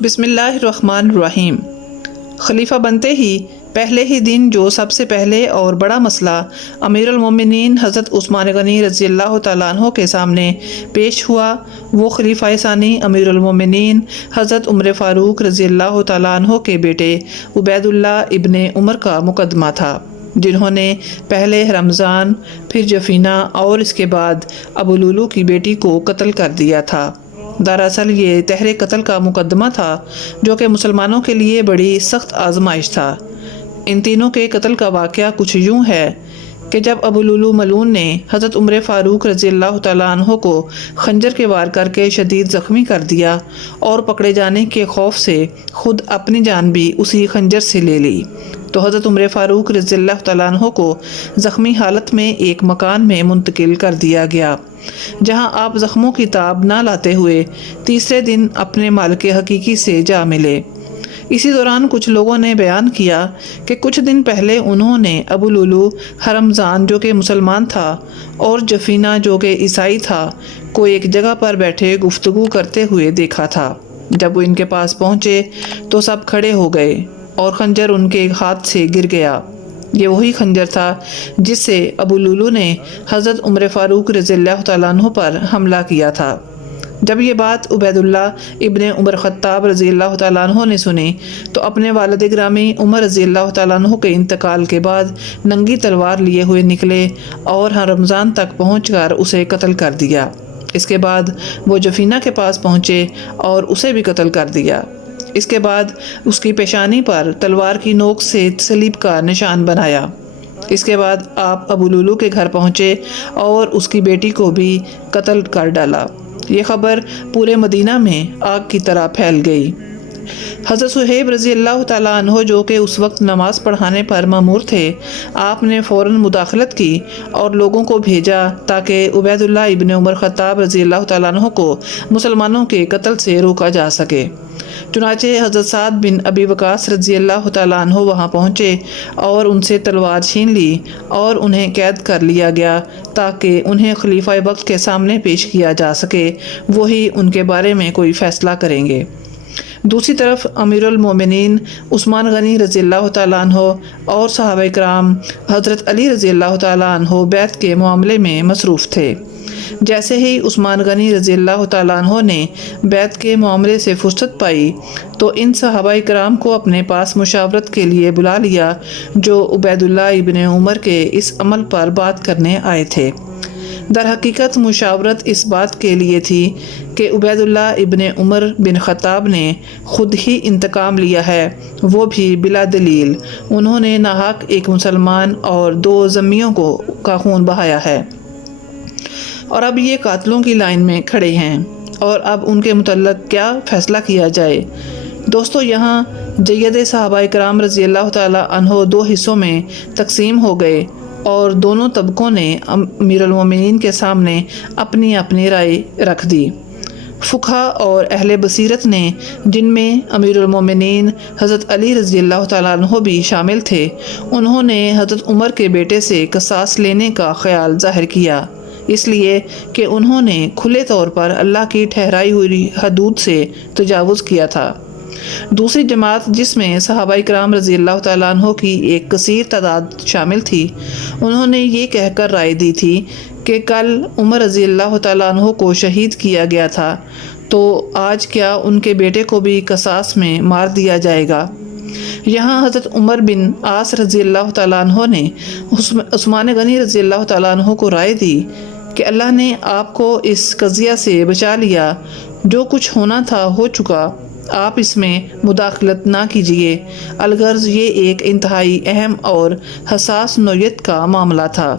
بسم اللہ الرحمن الرحیم۔ خلیفہ بنتے ہی پہلے ہی دن جو سب سے پہلے اور بڑا مسئلہ امیر المومنین حضرت عثمان غنی رضی اللہ تعالیٰ عنہ کے سامنے پیش ہوا، وہ خلیفہ ثانی امیر المومنین حضرت عمر فاروق رضی اللہ تعالیٰ عنہ کے بیٹے عبید اللہ ابن عمر کا مقدمہ تھا، جنہوں نے پہلے رمضان، پھر جفینہ اور اس کے بعد ابو لولو کی بیٹی کو قتل کر دیا تھا۔ دراصل یہ تحریک قتل کا مقدمہ تھا، جو کہ مسلمانوں کے لیے بڑی سخت آزمائش تھا۔ ان تینوں کے قتل کا واقعہ کچھ یوں ہے کہ جب ابو لولو ملعون نے حضرت عمر فاروق رضی اللہ تعالیٰ عنہ کو خنجر کے وار کر کے شدید زخمی کر دیا اور پکڑے جانے کے خوف سے خود اپنی جان بھی اسی خنجر سے لے لی، تو حضرت عمر فاروق رضی اللہ تعالیٰ عنہ کو زخمی حالت میں ایک مکان میں منتقل کر دیا گیا، جہاں آپ زخموں کی تاب نہ لاتے ہوئے تیسرے دن اپنے مالک حقیقی سے جا ملے۔ اسی دوران کچھ لوگوں نے بیان کیا کہ کچھ دن پہلے انہوں نے ابو لولو رمضان جو کہ مسلمان تھا اور جفینہ جو کہ عیسائی تھا کو ایک جگہ پر بیٹھے گفتگو کرتے ہوئے دیکھا تھا۔ جب وہ ان کے پاس پہنچے تو سب کھڑے ہو گئے اور خنجر ان کے ہاتھ سے گر گیا۔ یہ وہی خنجر تھا جس سے ابو لولو نے حضرت عمر فاروق رضی اللہ تعالیٰ عنہ پر حملہ کیا تھا۔ جب یہ بات عبید اللہ ابن عمر خطاب رضی اللہ تعالیٰ عنہ نے سنی تو اپنے والد گرامی عمر رضی اللہ تعالیٰ عنہ کے انتقال کے بعد ننگی تلوار لیے ہوئے نکلے اور رمضان تک پہنچ کر اسے قتل کر دیا۔ اس کے بعد وہ جفینہ کے پاس پہنچے اور اسے بھی قتل کر دیا۔ اس کے بعد اس کی پیشانی پر تلوار کی نوک سے صلیب کا نشان بنایا۔ اس کے بعد آپ ابو لولو کے گھر پہنچے اور اس کی بیٹی کو بھی قتل کر ڈالا۔ یہ خبر پورے مدینہ میں آگ کی طرح پھیل گئی۔ حضرت صہیب رضی اللہ تعالیٰ عنہ جو کہ اس وقت نماز پڑھانے پر مأمور تھے، آپ نے فوراً مداخلت کی اور لوگوں کو بھیجا تاکہ عبید اللہ ابن عمر خطاب رضی اللہ تعالیٰ عنہ کو مسلمانوں کے قتل سے روکا جا سکے۔ چنانچہ حضرت سعد بن ابی وقاص رضی اللہ تعالیٰ عنہ وہاں پہنچے اور ان سے تلوار چھین لی اور انہیں قید کر لیا گیا تاکہ انہیں خلیفہ وقت کے سامنے پیش کیا جا سکے، وہی ان کے بارے میں کوئی فیصلہ کریں گے۔ دوسری طرف امیر المومنین عثمان غنی رضی اللہ تعالیٰ عنہ اور صحابہ کرام حضرت علی رضی اللہ تعالیٰ عنہ بیعت کے معاملے میں مصروف تھے۔ جیسے ہی عثمان غنی رضی اللہ تعالیٰ عنہ نے بیعت کے معاملے سے فرصت پائی تو ان صحابہ کرام کو اپنے پاس مشاورت کے لیے بلا لیا جو عبید اللہ ابن عمر کے اس عمل پر بات کرنے آئے تھے۔ در حقیقت مشاورت اس بات کے لیے تھی کہ عبید اللہ ابن عمر بن خطاب نے خود ہی انتقام لیا ہے، وہ بھی بلا دلیل۔ انہوں نے ناحق ایک مسلمان اور 2 ذمیوں کا خون بہایا ہے، اور اب یہ قاتلوں کی لائن میں کھڑے ہیں، اور اب ان کے متعلق کیا فیصلہ کیا جائے۔ دوستو، یہاں جید صحابہ کرام رضی اللہ تعالیٰ عنہ 2 حصوں میں تقسیم ہو گئے اور دونوں طبقوں نے امیر المومنین کے سامنے اپنی اپنی رائے رکھ دی۔ فقہا اور اہل بصیرت نے، جن میں امیر المومنین حضرت علی رضی اللہ تعالیٰ عنہ بھی شامل تھے، انہوں نے حضرت عمر کے بیٹے سے قصاص لینے کا خیال ظاہر کیا، اس لیے کہ انہوں نے کھلے طور پر اللہ کی ٹھہرائی ہوئی حدود سے تجاوز کیا تھا۔ دوسری جماعت، جس میں صحابہ کرام رضی اللہ تعالیٰ عنہ کی ایک کثیر تعداد شامل تھی، انہوں نے یہ کہہ کر رائے دی تھی کہ کل عمر رضی اللہ تعالیٰ عنہ کو شہید کیا گیا تھا، تو آج کیا ان کے بیٹے کو بھی قصاص میں مار دیا جائے گا۔ یہاں حضرت عمر بن عاص رضی اللہ تعالیٰ عنہ نے عثمان غنی رضی اللہ تعالیٰ عنہ کو رائے دی کہ اللہ نے آپ کو اس قضیہ سے بچا لیا، جو کچھ ہونا تھا ہو چکا، آپ اس میں مداخلت نہ کیجیے، الغرض یہ ایک انتہائی اہم اور حساس نوعیت کا معاملہ تھا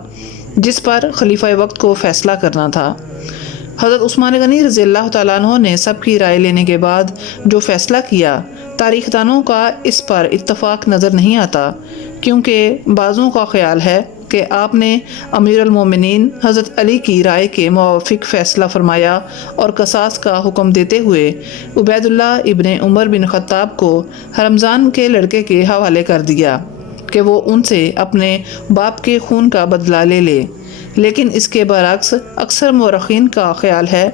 جس پر خلیفہ وقت کو فیصلہ کرنا تھا۔ حضرت عثمان غنی رضی اللہ تعالیٰ عنہ نے سب کی رائے لینے کے بعد جو فیصلہ کیا، تاریخ دانوں کا اس پر اتفاق نظر نہیں آتا، کیونکہ بعضوں کا خیال ہے کہ آپ نے امیر المومنین حضرت علی کی رائے کے موافق فیصلہ فرمایا اور قصاص کا حکم دیتے ہوئے عبید اللہ ابن عمر بن خطاب کو رمضان کے لڑکے کے حوالے کر دیا کہ وہ ان سے اپنے باپ کے خون کا بدلہ لے لے۔ لیکن اس کے برعکس اکثر مورخین کا خیال ہے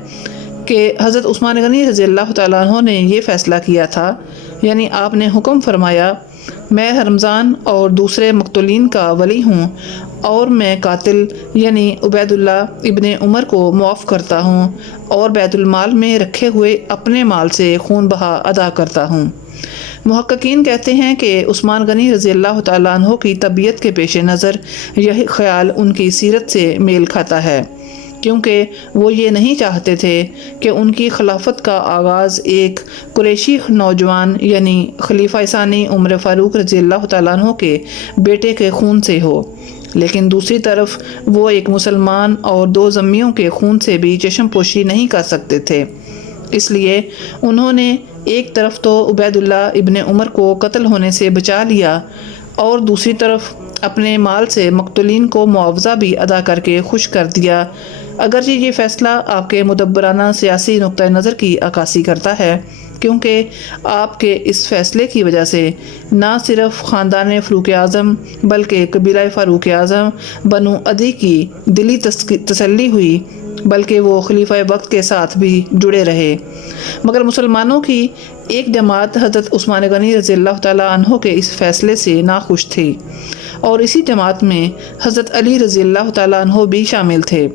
کہ حضرت عثمان غنی رضی اللہ تعالیٰ عنہ نے یہ فیصلہ کیا تھا، یعنی آپ نے حکم فرمایا، میں رمضان اور دوسرے مقتولین کا ولی ہوں اور میں قاتل یعنی عبید اللہ ابن عمر کو معاف کرتا ہوں اور بیت المال میں رکھے ہوئے اپنے مال سے خون بہا ادا کرتا ہوں۔ محققین کہتے ہیں کہ عثمان غنی رضی اللہ تعالیٰ عنہ کی طبیعت کے پیش نظر یہ خیال ان کی سیرت سے میل کھاتا ہے، کیونکہ وہ یہ نہیں چاہتے تھے کہ ان کی خلافت کا آغاز ایک قریشی نوجوان یعنی خلیفہ ثانی عمر فاروق رضی اللہ تعالیٰ عنہ کے بیٹے کے خون سے ہو، لیکن دوسری طرف وہ ایک مسلمان اور دو ذمیوں کے خون سے بھی چشم پوشی نہیں کر سکتے تھے۔ اس لیے انہوں نے ایک طرف تو عبید اللہ ابن عمر کو قتل ہونے سے بچا لیا اور دوسری طرف اپنے مال سے مقتولین کو معاوضہ بھی ادا کر کے خوش کر دیا، اگرچہ یہ فیصلہ آپ کے مدبرانہ سیاسی نقطہ نظر کی عکاسی کرتا ہے، کیونکہ آپ کے اس فیصلے کی وجہ سے نہ صرف خاندان فاروق اعظم بلکہ قبیلہ فاروق اعظم بنو عدی کی دلی تسلی ہوئی، بلکہ وہ خلیفہ وقت کے ساتھ بھی جڑے رہے۔ مگر مسلمانوں کی ایک جماعت حضرت عثمان غنی رضی اللہ تعالیٰ عنہ کے اس فیصلے سے ناخوش تھی، اور اسی جماعت میں حضرت علی رضی اللہ تعالیٰ عنہ بھی شامل تھے۔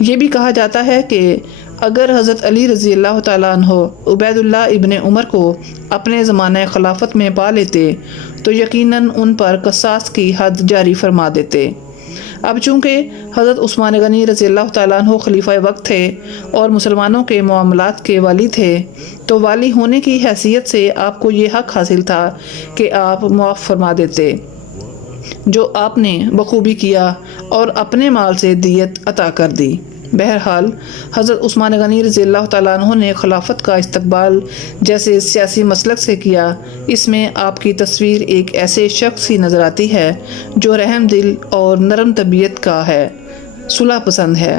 یہ بھی کہا جاتا ہے کہ اگر حضرت علی رضی اللہ تعالیٰ عنہ عبید اللہ ابن عمر کو اپنے زمانہ خلافت میں پا لیتے تو یقیناً ان پر قصاص کی حد جاری فرما دیتے۔ اب چونکہ حضرت عثمان غنی رضی اللہ تعالیٰ عنہ خلیفہ وقت تھے اور مسلمانوں کے معاملات کے والی تھے، تو والی ہونے کی حیثیت سے آپ کو یہ حق حاصل تھا کہ آپ معاف فرما دیتے، جو آپ نے بخوبی کیا اور اپنے مال سے دیت عطا کر دی۔ بہرحال حضرت عثمان غنی رضی اللہ تعالیٰ عنہ نے خلافت کا استقبال جیسے سیاسی مسلک سے کیا، اس میں آپ کی تصویر ایک ایسے شخص کی نظر آتی ہے جو رحم دل اور نرم طبیعت کا ہے، صلح پسند ہے۔